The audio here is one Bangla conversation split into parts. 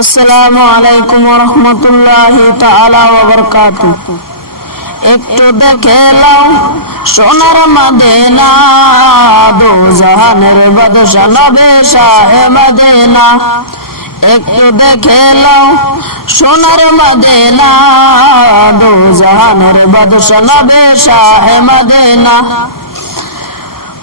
আসসালামু আলাইকুম ওয়া রাহমাতুল্লাহি তাআলা ওয়া বারাকাতুহু। একটু দেখে নাও সোনার মদিনা, দো জাহানের বাদশা নবী শাহে মদিনা। একটু দেখে নাও সোনার মদিনা, দো জাহানের বাদশা নবী শাহে মদিনা।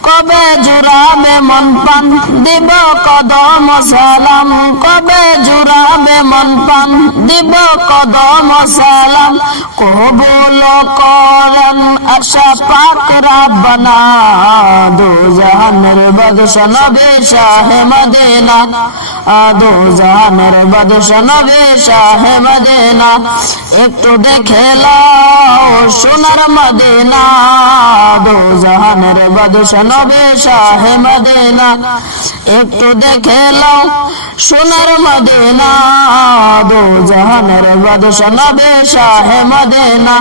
কবে জুড়াবে মন পান দিব কদম সালাম, কবে জুড়াবে মন পান দিব কদম সালাম। কবুল করেন আশা পাক রাব্বানা, দো জাহানের বাদশা নবী শাহে মদিনা, দো জাহানের বাদশা নবী শাহে মদিনা। একটু দেখে নাও সোনার মদিনা, দো জাহানের বাদশা নবী শাহে মদিনা। একটু দেখে নাও সোনার মদিনা, দো জাহানের বাদশা নবী শাহে মদিনা।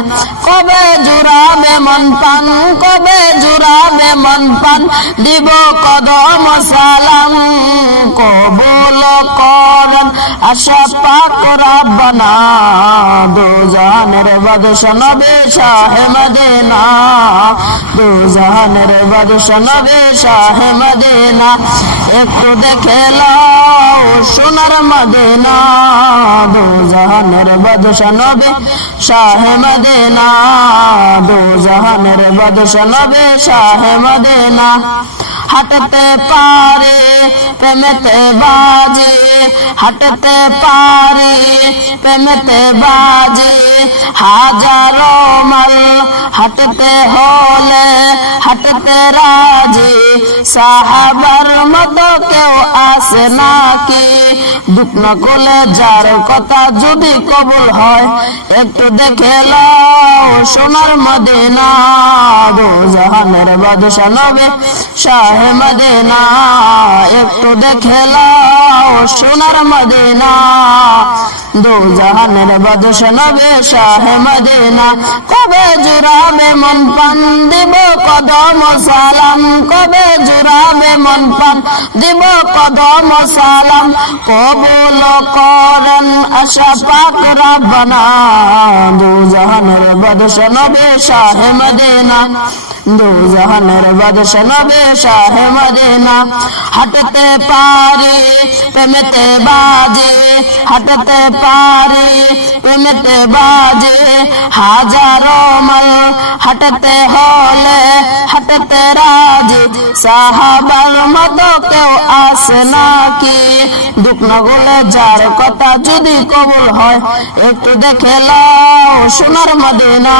কবে জুড়াবে মন পান, কবে জুড়াবে মন পান দিব কদম সালাম। কবুল করেন আশা পাক রাব্বানা, দো জাহানের বাদশা নবী শাহে মদিনা, দো জাহানের বাদশা নবী শাহে মদিনা। একটু দেখে নাও সোনার মদিনা, দো জাহানের বাদশা নবী শাহে মদিনা, দো জাহানের বাদশা নবী শাহে মদিনা। হাঁটতে পারে প্রেমেতে বাজে, হাঁটতে পারে প্রেমেতে বাজে হাজারো মাইল। হাঁটতে হলে হাঁটতে রাজি, সাহাবার মতো কেউ আসে নাকি। দুঃখ না করলে যার কথা যদি কবুল হয়, একটু দেখে নাও সোনার মদিনা, দো জাহানের বাদশা নবী শাহে মদিনা। একটু দেখে নাও সোনার মদিনা, দো জাহানের বাদশা নবী শাহে মদিনা। কবে জুড়াবে মন পান দিব কদম সালাম, কবে জুড়াবে মন পান দিব কদম সালাম। কবুল করেন আশা পাক রাব্বানা, দো জাহানের বাদশা নবী শাহে মদিনা, দো জাহানের বাদশা নবী শাহে মদিনা। হাঁটতে পারি প্রেমেতে বাজে, হাঁটতে পারি প্রেমেতে বাজে হাজারো মাইল। হাঁটতে হলে হাঁটতে রাজি, সাহাবার মতো কেউ আসে নাকি। দুঃখ না গলে যার কথা যদি কবুল হয়, একটু দেখে নাও সোনার মদিনা,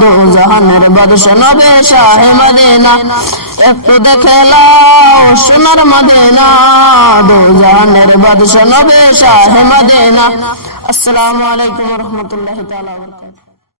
দো জাহানের বাদশা নবী শাহে মদিনা। একটু দেখে নাও সোনার মদিনা, দো জাহানের বাদশা নবী শাহে মদিনা। আসসালামু আলাইকুম ওয়া রাহমাতুল্লাহি তাআলা ওয়া বারাকাতুহু।